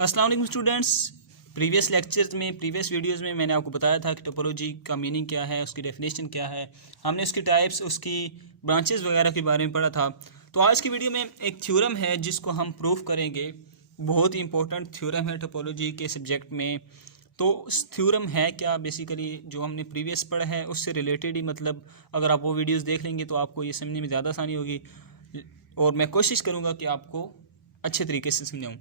अस्सलाम वालेकुम students. Previous lectures में प्रीवियस वीडियोस में मैंने आपको बताया था कि टोपोलॉजी का मीनिंग क्या है, उसकी डेफिनेशन क्या है। हमने उसकी टाइप्स, उसकी ब्रांचेस वगैरह के बारे में पढ़ा था। तो आज की वीडियो में एक थ्योरम है जिसको हम प्रूव करेंगे। बहुत ही इंपॉर्टेंट थ्योरम है टोपोलॉजी के सब्जेक्ट में। तो थ्योरम है क्या, बेसिकली जो हमने प्रीवियस पढ़ा है उससे रिलेटेड ही, मतलब अगर आप वो वीडियोज़ देख लेंगे तो आपको ये समझने में ज़्यादा आसानी होगी और मैं कोशिश करूँगा कि आपको अच्छे तरीके से समझाऊँ।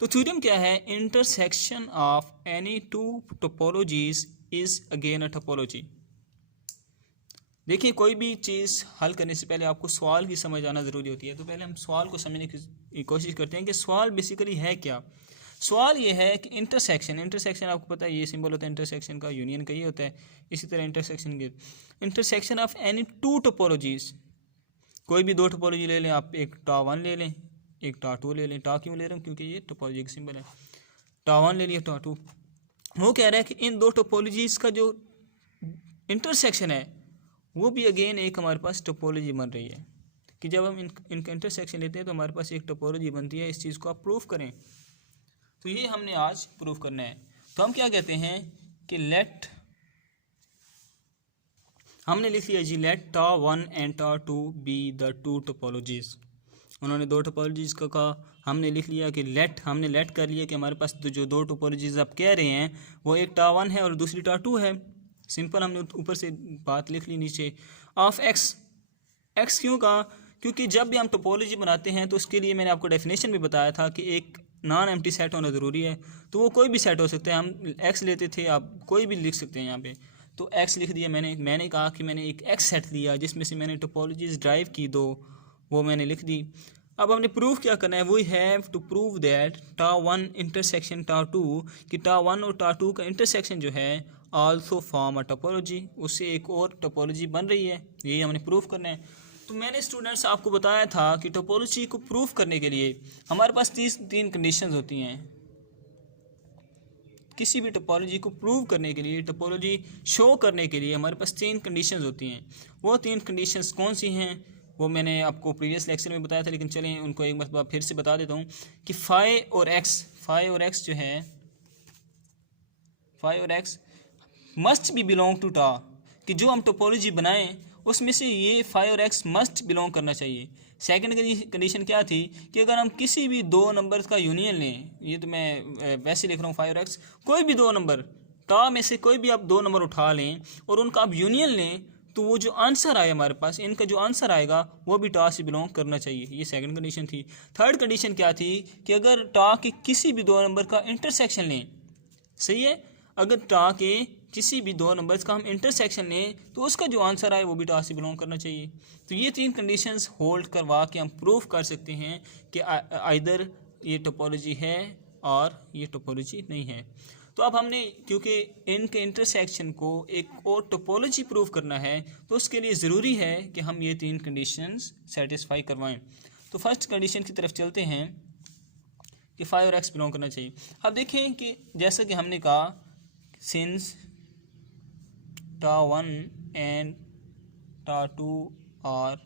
तो थ्योरम क्या है? Intersection of any two topologies is again a topology. देखिए, कोई भी चीज़ हल करने से पहले आपको सवाल की समझ आना ज़रूरी होती है। तो पहले हम सवाल को समझने की कोशिश करते हैं कि सवाल बेसिकली है क्या। सवाल ये है कि इंटरसेक्शन आपको पता है, ये सिंबल होता है इंटरसेक्शन का, यूनियन का ये होता है। इसी तरह intersection of any two topologies, कोई भी दो टोपोलॉजी ले लें आप, एक टा वन ले लें, एक टा टू ले लें। टा क्यों ले रहे हैं? क्योंकि ये टोपोलॉजी का सिंबल है। टा वन ले लिया, टा टू। वो कह रहा है कि इन दो टोपोलॉजीज का जो इंटरसेक्शन है वो भी अगेन एक हमारे पास टोपोलॉजी बन रही है। कि जब हम इनका इंटरसेक्शन लेते हैं तो हमारे पास एक टोपोलॉजी बनती है। इस चीज़ को आप प्रूफ करें। तो ये हमने आज प्रूफ करना है। तो हम क्या कहते हैं कि लेट, हमने लिख लिया जी, let tau one and tau two be the two topologies. उन्होंने दो टोपोलॉजीज का कहा, हमने लिख लिया कि हमने लेट कर लिया कि हमारे पास जो दो टोपोलॉजीज आप कह रहे हैं वो एक टा वन है और दूसरी टा टू है। सिंपल, हमने ऊपर से बात लिख ली नीचे। ऑफ एक्स क्यों कहा? क्योंकि जब भी हम टोपोलॉजी बनाते हैं तो उसके लिए मैंने आपको डेफिनेशन भी बताया था कि एक नॉन एम्प्टी सेट होना ज़रूरी है। तो वो कोई भी सेट हो सकता है। हम एक्स लेते थे, आप कोई भी लिख सकते हैं यहाँ पे। तो एक्स लिख दिया मैंने कहा कि मैंने एक एक्स सेट लिया जिसमें से मैंने टोपोलॉजीज ड्राइव की दो, वो मैंने लिख दी। अब हमने प्रूफ क्या करना है? We have to prove that tau one intersection tau two, कि टा वन और टा टू का इंटरसेक्शन जो है आल्सो फॉर्म अ टोपोलॉजी, उससे एक और टोपोलॉजी बन रही है। यही हमने प्रूफ करना है। तो मैंने स्टूडेंट्स आपको बताया था कि टोपोलॉजी को प्रूफ करने के लिए हमारे पास तीन कंडीशंस होती हैं। किसी भी टोपोलॉजी को प्रूव करने के लिए, टोपोलॉजी शो करने के लिए हमारे पास तीन कंडीशंस होती हैं। वो तीन कंडीशंस कौन सी हैं वो मैंने आपको प्रीवियस लेक्चर में बताया था, लेकिन चलें उनको एक बार फिर से बता देता हूँ कि फाई और एक्स जो है, फाई और x must be belong to tau, कि जो हम टोपोलॉजी बनाएं उसमें से ये फाई और एक्स मस्ट बिलोंग करना चाहिए। सेकंड कंडीशन क्या थी कि अगर हम किसी भी दो नंबर का यूनियन लें, ये तो मैं वैसे लिख रहा हूँ, फाई और एक्स, कोई भी दो नंबर टा में से कोई भी आप दो नंबर उठा लें और उनका आप यूनियन लें, तो वो जो आंसर आए हमारे पास, इनका जो आंसर आएगा वो भी टा से बिलोंग करना चाहिए। ये सेकंड कंडीशन थी। थर्ड कंडीशन क्या थी कि अगर टा के किसी भी दो नंबर का इंटरसेक्शन लें, सही है, अगर टा के किसी भी दो नंबर्स का हम इंटरसेक्शन लें तो उसका जो आंसर आए वो भी टा से बिलोंग करना चाहिए। तो ये तीन कंडीशंस होल्ड करवा के हम प्रूफ कर सकते हैं कि आइदर ये टोपोलॉजी है और ये टोपोलॉजी नहीं है। तो अब हमने, क्योंकि इनके इंटरसेक्शन को एक और टोपोलॉजी प्रूफ करना है, तो उसके लिए ज़रूरी है कि हम ये तीन कंडीशंस सेटिस्फाई करवाएं। तो फर्स्ट कंडीशन की तरफ चलते हैं कि फाई और एक्स बिलोंग करना चाहिए। अब देखें कि जैसा कि हमने कहा, since tau one and tau two are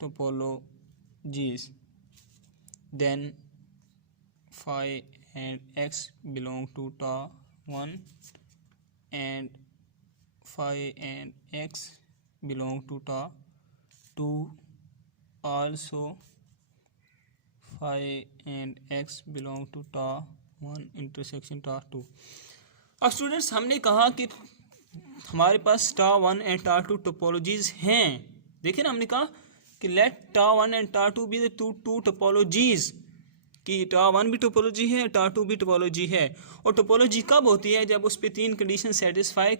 topologies, then phi and x belong to tau one and phi and x belong to tau two, also phi and x belong to tau one intersection tau two. अब students, हमने कहा कि हमारे पास tau one and tau two topologies हैं। देखिए ना, हमने कहा कि let tau one and tau two be the two topologies, कि टा वन भी टोपोलॉजी है, टा टू भी टोपोलॉजी है। और टोपोलॉजी कब होती है? जब उस पर तीन कंडीशन सेटिस्फाई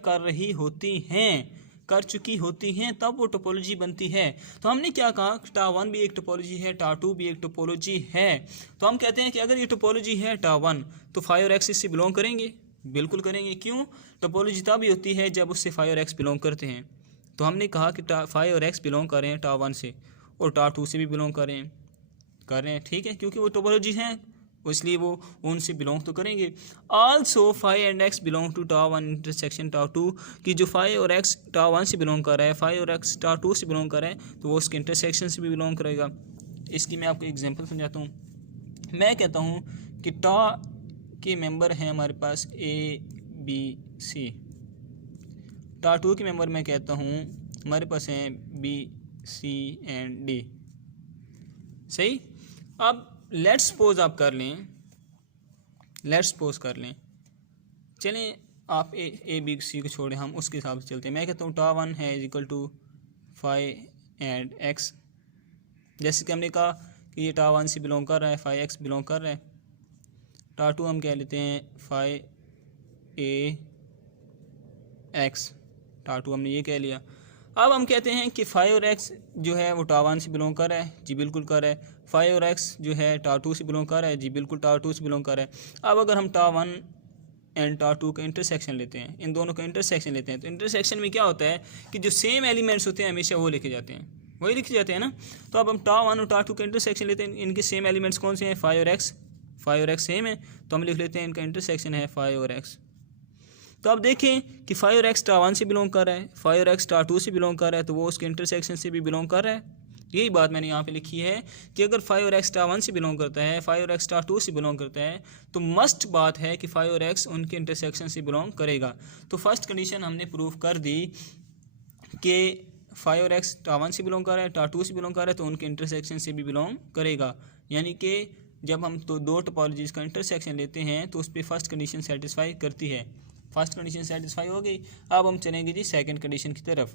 कर चुकी होती हैं, तब वो टोपोलॉजी बनती है। तो हमने क्या कहा, टा वन भी एक टोपोलॉजी है, टा टू भी एक टोपोलॉजी है। तो हम कहते हैं कि अगर ये टोपोलॉजी है टा वन, तो फाई और एक्स इससे बिलोंग करेंगे। बिल्कुल करेंगे। क्यों? टोपोलॉजी तब ही होती है जब उससे फाई और एक्स बिलोंग करते हैं। तो हमने कहा कि फाई और एक्स बिलोंग कर रहे हैं टा वन से और टा टू से भी बिलोंग कर रहे हैं, ठीक है, क्योंकि वो टोपोलॉजी हैं, इसलिए वो उनसे बिलोंग तो करेंगे। Also phi and x belong to tau one intersection tau two, कि जो फाई और एक्स टा वन से बिलोंग कर रहा है, फाई और एक्स टा टू से बिलोंग कर रहा है, तो वो उसके इंटरसेक्शन से भी बिलोंग करेगा। इसकी मैं आपको एग्जांपल समझाता हूँ। मैं कहता हूँ कि टा के मेंबर हैं हमारे पास ए बी सी, टा टू के मेंबर मैं कहता हूँ हमारे पास हैं बी सी एंड डी। सही। अब लेट्स सपोज आप कर लें, लेट्स सपोज कर लें, चलें आप ए बी सी को छोड़ें, हम उसके हिसाब से चलते हैं। मैं कहता हूँ टा वन है is equal to five and x. जैसे कि हमने कहा कि ये टा वन से बिलोंग कर रहा है, फाइव एक्स बिलोंग कर रहा है। टा टू हम कह लेते हैं फाइव ए एक्स, टा टू हमने ये कह लिया। अब हम कहते हैं कि फाइव और एक्स जो है वो टा वन से बिलोंग कर रहा है, जी बिल्कुल कर रहा है। फाइव और एक्स जो है टा टू से बिलोंग कर रहा है, जी बिल्कुल टा टू से बिलोंग कर रहा है। अब अगर हम टा वन एंड टा टू का इंटरसेक्शन लेते हैं, इन दोनों का इंटरसेक्शन लेते हैं, तो इंटरसेक्शन में क्या होता है कि जो सेम एलिमेंट्स होते हैं हमेशा वो लिखे जाते हैं, वही लिखे जाते हैं ना। तो अब हम टा वन और टा टू का इंटरसेक्शन लेते हैं, इनके सेम एलिमेंट्स कौन से हैं, फाइव और एक्स। फाइव और एक्स सेम है तो हम लिख लेते हैं इनका इंटरसेक्शन है फाइव और एक्स। तो अब देखें कि फाइव और एक्स टा वन से बिलोंग कर रहा है, फाइव और एक्स टा टू से बिलोंग कर रहा है, तो वो उसके इंटरसेक्शन से भी बिलोंग कर रहा है। यही बात मैंने यहाँ पे लिखी है कि अगर फाइव और एक्स टा वन से बिलोंग करता है, फाइव और एक्स टा टू से बिलोंग करता है, तो मस्ट बात है कि फाइव और एक्स उनके इंटरसेक्शन से बिलोंग करेगा। तो फर्स्ट कंडीशन हमने प्रूव कर दी कि फाइव और एक्स टा वन से बिलोंग कर रहा है, टा टू से बिलोंग कर रहा है, तो उनके इंटरसेक्शन से भी बिलोंग करेगा। यानी कि जब हम तो दो टोपोलॉजीज़ का इंटरसेक्शन लेते हैं तो उस पर फर्स्ट कंडीशन सेटिस्फाई करती है। फर्स्ट कंडीशन सेटिस्फाई हो गई। अब हम चलेंगे जी सेकंड कंडीशन की तरफ।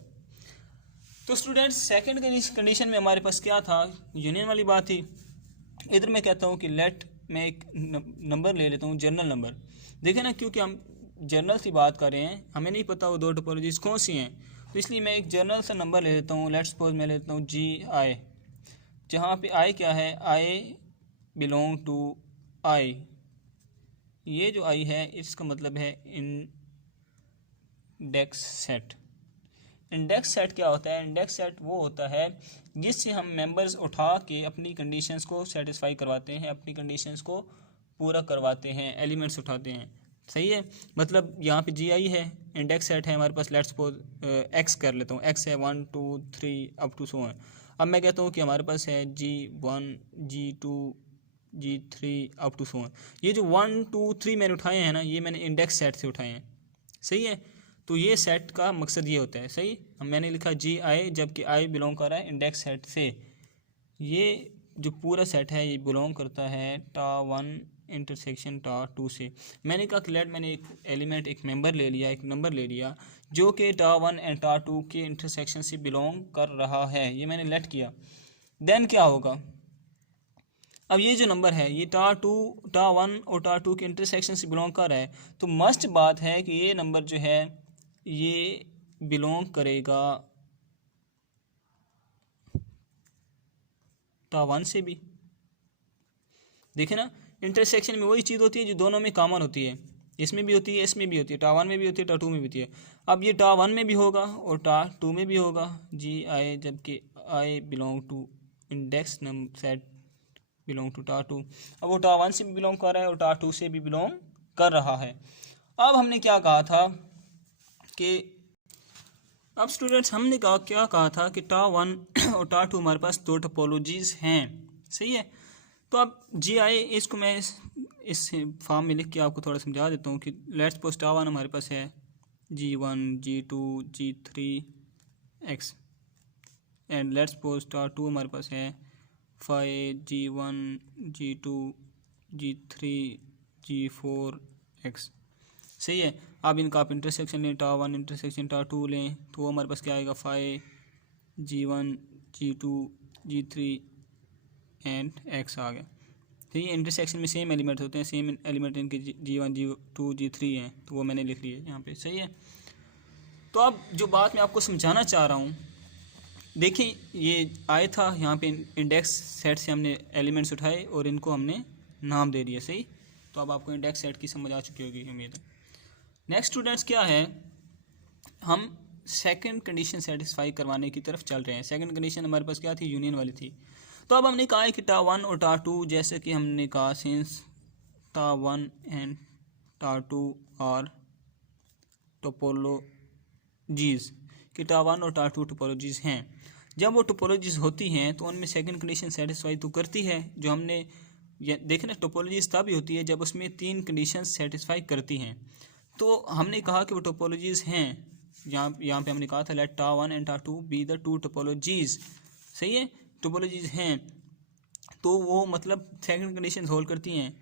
तो स्टूडेंट्स सेकंड कंडीशन में हमारे पास क्या था, यूनियन वाली बात थी। इधर मैं कहता हूँ कि लेट मैं एक नंबर ले लेता हूँ, जनरल नंबर। देखें ना, क्योंकि हम जनरल से बात कर रहे हैं, हमें नहीं पता वो दो टोपोलॉजीज़ कौन सी हैं, तो इसलिए मैं एक जनरल सा नंबर ले लेता हूँ। लेट्स सपोज मैं लेता हूँ जी आई, जहाँ पे आई क्या है, आई बिलोंग टू आई। ये जो आई है इसका मतलब है इंडेक्स सेट। इंडेक्स सेट क्या होता है, इंडेक्स सेट वो होता है जिससे हम मेंबर्स उठा के अपनी कंडीशंस को सेटिस्फाई करवाते हैं, अपनी कंडीशंस को पूरा करवाते हैं, एलिमेंट्स उठाते हैं। सही है। मतलब यहाँ पे जी आई है, इंडेक्स सेट है हमारे पास। लेट्स सपोज एक्स कर लेता हूँ, एक्स है 1 2 3 अप टू सो है। अब मैं कहता हूँ कि हमारे पास है G1 G2 G3 up to सो है। ये जो 1 2 3 मैंने उठाए हैं ना, ये मैंने इंडेक्स सेट से उठाए हैं। सही है। तो ये सेट का मकसद ये होता है। सही। हम मैंने लिखा जी आई, जबकि आई बिलोंग कर रहा है इंडेक्स सेट से। ये जो पूरा सेट है ये बिलोंग करता है टा वन इंटरसेक्शन टा टू से। मैंने कहा कि लेट मैंने एक एलिमेंट, एक मेंबर ले लिया, एक नंबर ले लिया जो कि tau one and tau to के इंटरसेक्शन से बिलोंग कर रहा है। ये मैंने लेट किया। देन क्या होगा, अब ये जो नंबर है ये टा वन और टा टू के इंटरसेक्शन से बिलोंग कर रहा है, तो मस्ट बात है कि ये नंबर जो है ये बिलोंग करेगा टा वन से भी। देखे ना, इंटरसेक्शन में वही चीज़ होती है जो दोनों में कॉमन होती है, इसमें भी होती है, इसमें भी होती है, टा वन में भी होती है, टा टू में भी होती है। अब ये टा वन में भी होगा और टा टू में भी होगा जी आई, जबकि I belong to index number set belong to tau two. अब वो टा वन से भी बिलोंग कर रहा है और टा टू से भी बिलोंग कर रहा है। अब हमने क्या कहा था कि अब स्टूडेंट्स हमने क्या कहा था कि टा वन और टा टू हमारे पास दो टोपोलॉजीज़ हैं। सही है। तो अब जी आई इसको मैं इस फॉर्म में लिख के आपको थोड़ा समझा देता हूँ कि लेट्स सपोज टा वन हमारे पास है G1 G2 G3 x, and let's suppose टा टू हमारे पास है 5 G1 G2 G3 G4 x. सही है। अब इनका आप इंटरसेक्शन लें, टा वन इंटरसेक्शन टा टू लें, तो वो हमारे पास क्या आएगा 5 G1 G2 G3 and x आ गया। ठीक है। इंटरसेक्शन में सेम एलिमेंट होते हैं, सेम एलिमेंट इनके G1 G2 G3 हैं, तो वो मैंने लिख लिया यहाँ पे। सही है। तो अब जो बात मैं आपको समझाना चाह रहा हूँ, देखिए ये आया था यहाँ पे इंडेक्स सेट से हमने एलिमेंट्स उठाए और इनको हमने नाम दे दिया। सही। तो अब आपको इंडेक्स सेट की समझ आ चुकी होगी उम्मीद है। नेक्स्ट स्टूडेंट्स क्या है, हम सेकंड कंडीशन सेटिस्फाई करवाने की तरफ चल रहे हैं। सेकंड कंडीशन हमारे पास क्या थी, यूनियन वाली थी। तो अब हमने कहा है कि टा वन और टा टू, जैसे कि हमने कहा since tau one and tau two are topologies, कि टा वन और टा टू टोपोलॉजीज़ हैं। जब वो टोपोलॉजीज़ होती हैं तो उनमें सेकंड कंडीशन सेटिस्फाई तो करती है, जो हमने ये देखें ना, टोपोलॉजीज तभी होती है जब उसमें 3 कंडीशन सेटिस्फाई करती हैं। तो हमने कहा कि वो टोपोलॉजीज हैं, यहाँ पे हमने कहा था let tau one and tau two be the two topologies. सही है, टोपोलॉजीज हैं, तो वो मतलब सेकंड कंडीशन होल्ड करती हैं।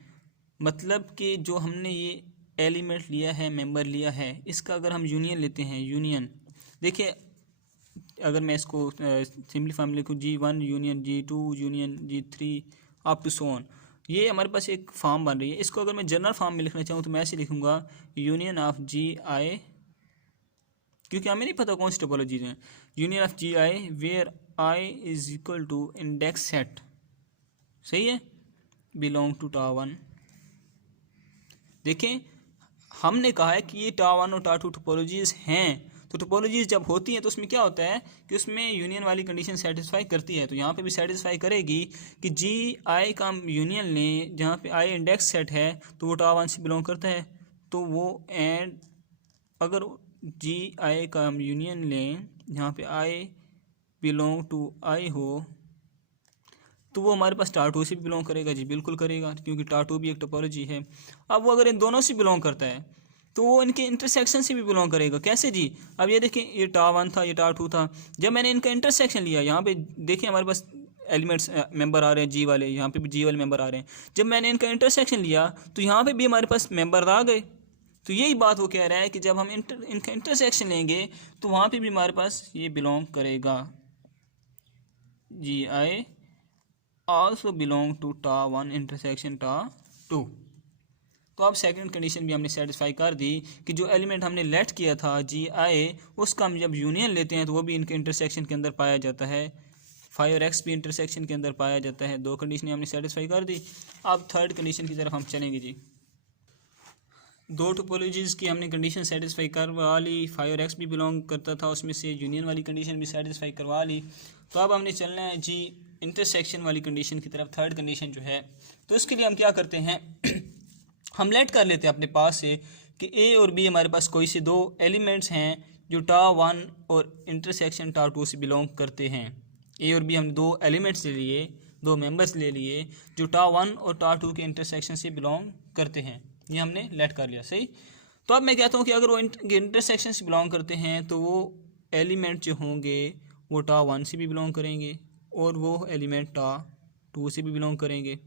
मतलब कि जो हमने ये एलिमेंट लिया है, मेंबर लिया है, इसका अगर हम यूनियन लेते हैं, यूनियन देखिए, अगर मैं इसको सिंपलीफाई में लिखूँ, G1 union G2 union G3 up to so on, ये हमारे पास एक फॉर्म बन रही है। इसको अगर मैं जनरल फॉर्म में लिखना चाहूँ तो मैं ऐसे लिखूँगा यूनियन ऑफ GI, क्योंकि हमें नहीं पता कौन सी टोपोलॉजीज हैं। Union of GI where I is equal to index set, सही है, बिलोंग टू टा वन। देखें, हमने कहा है कि ये टा वन और टा टू टोपोलॉजीज हैं। तो टोपोलॉजीज जब होती हैं तो उसमें क्या होता है कि उसमें यूनियन वाली कंडीशन सेटिस्फाई करती है। तो यहाँ पे भी सेटिस्फाई करेगी कि जी आई का हम यूनियन लें, जहाँ पे आई इंडेक्स सेट है तो वो टा वन से बिलोंग करता है। तो वो एंड अगर जी आई का हम यूनियन लें जहाँ पे आई बिलोंग टू आई हो, तो वो हमारे पास टा टू से भी बिलोंग करेगा। जी बिल्कुल करेगा, क्योंकि टा टू भी एक टोपोलॉजी है। अब वो अगर इन दोनों से बिलोंग करता है तो वो इनके इंटरसेक्शन से भी बिलोंग करेगा। कैसे जी? अब ये देखिए, ये टा वन था, ये टा टू था, जब मैंने इनका इंटरसेक्शन लिया, यहाँ पे देखिए हमारे पास एलिमेंट्स मेंबर आ रहे हैं जी वाले, यहाँ पे भी जी वाले मेंबर आ रहे हैं। जब मैंने इनका इंटरसेक्शन लिया तो यहाँ पे भी हमारे पास मेंबर आ गए। तो यही बात वो कह रहा है कि जब हम इनका इंटरसेक्शन लेंगे तो वहाँ पे भी हमारे पास ये बिलोंग करेगा। जी I also belong to tau one intersection tau to. तो अब सेकंड कंडीशन भी हमने सेटिस्फाई कर दी कि जो एलिमेंट हमने लेट किया था जी आई, उसका हम जब यूनियन लेते हैं तो वो भी इनके इंटरसेक्शन के अंदर पाया जाता है। 5 और x भी इंटरसेक्शन के अंदर पाया जाता है। 2 कंडीशन हमने सेटिस्फाई कर दी। अब थर्ड कंडीशन की तरफ हम चलेंगे जी। 2 टोपोलॉजीज़ की हमने कंडीशन सेटिस्फाई करवा ली। 5 और x भी बिलोंग करता था उसमें से, यूनियन वाली कंडीशन भी सेटिस्फाई करवा ली। तो अब हमने चलना है जी इंटरसेक्शन वाली कंडीशन की तरफ, थर्ड कंडीशन जो है। तो इसके लिए हम क्या करते हैं हम लेट कर लेते हैं अपने पास से कि ए और बी हमारे पास कोई से 2 एलिमेंट्स हैं जो टा वन और इंटरसेक्शन टा टू से बिलोंग करते हैं। ए और बी हम 2 एलिमेंट्स ले लिए, 2 मेंबर्स ले लिए जो टा वन और टा टू के इंटरसेक्शन से बिलोंग करते हैं। ये हमने लेट कर लिया, सही। तो अब मैं कहता हूँ कि अगर वो इंटरसेक्शन से बिलोंग करते हैं तो वो एलिमेंट जो होंगे वो टा वन से भी बिलोंग करेंगे और वो एलिमेंट टा टू से भी बिलोंग करेंगे,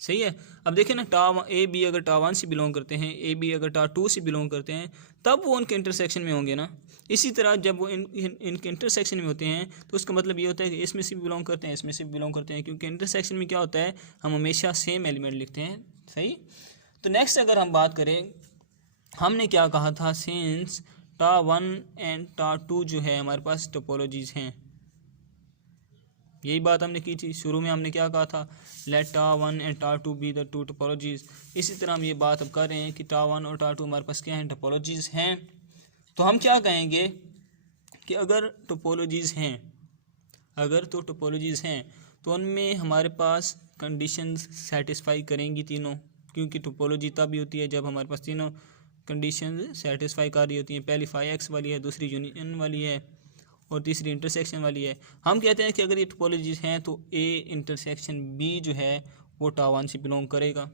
सही है। अब देखिए ना, ए बी अगर टा वन से बिलोंग करते हैं, ए बी अगर टा टू से बिलोंग करते हैं, तब वो उनके इंटरसेक्शन में होंगे ना। इसी तरह जब वो इनके इंटरसेक्शन में होते हैं तो उसका मतलब ये होता है कि इसमें से भी बिलोंग करते हैं, इसमें से भी बिलोंग करते हैं, क्योंकि इंटरसेक्शन में क्या होता है, हम हमेशा सेम एलिमेंट लिखते हैं, सही। तो नेक्स्ट अगर हम बात करें, हमने क्या कहा था, since tau one and tau to जो है हमारे पास टोपोलॉजीज हैं, यही बात हमने की थी शुरू में। हमने क्या कहा था, let tau one and tau two be the two topologies. इसी तरह हम ये बात अब कर रहे हैं कि टा वन और टा टू हमारे पास क्या हैं, टोपोलॉजीज हैं। तो हम क्या कहेंगे कि अगर टोपोलॉजीज हैं, अगर तो टोपोलॉजीज हैं तो उनमें हमारे पास कंडीशंस सेटिस्फाई करेंगी तीनों, क्योंकि टोपोलॉजी तभी होती है जब हमारे पास तीनों कंडीशन सेटिस्फाई कर रही होती हैं। पहली 5x वाली है, दूसरी यूनियन वाली है और तीसरी इंटरसेक्शन वाली है। हम कहते हैं कि अगर ये टोपोलॉजीज हैं तो ए इंटरसेक्शन बी जो है वो टा वन से बिलोंग करेगा।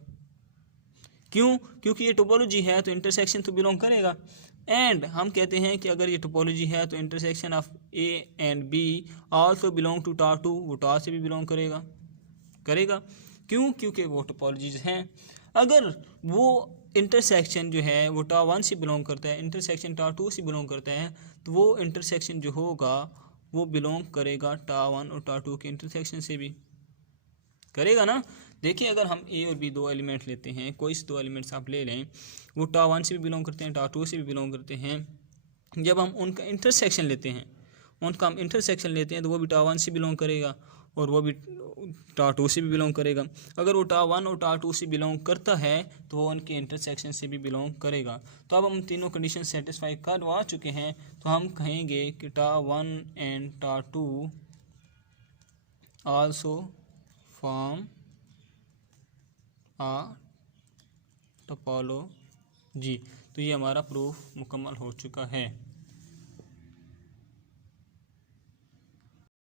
क्यों? क्योंकि ये टोपोलॉजी है तो इंटरसेक्शन तो बिलोंग करेगा। एंड हम कहते हैं कि अगर ये टोपोलॉजी है तो intersection of A and B also belong to tau two, वो टा से भी बिलोंग करेगा। क्यों? क्योंकि वो टोपोलॉजीज हैं। अगर वो इंटरसेक्शन जो है वो टा वन से बिलोंग करता है, इंटरसेक्शन टा टू से बिलोंग करता है, तो वो इंटरसेक्शन जो होगा वो बिलोंग करेगा टा वन और टा टू के इंटरसेक्शन से भी, करेगा ना। देखिए, अगर हम ए और बी 2 एलिमेंट लेते हैं, कोई से 2 एलिमेंट्स आप ले लें, वो टा वन से भी बिलोंग करते हैं, टा टू से भी बिलोंग करते हैं। जब हम उनका इंटरसेक्शन लेते हैं तो वो भी टा वन से बिलोंग करेगा और वो भी टा टू से भी बिलोंग करेगा। अगर वो टा वन और टा टू से बिलोंग करता है तो वो उनके इंटरसेक्शन से भी बिलोंग करेगा। तो अब हम तीनों कंडीशन सेटिस्फाई करवा चुके हैं, तो हम कहेंगे कि tau one and tau two also form a topology. तो ये हमारा प्रूफ मुकम्मल हो चुका है।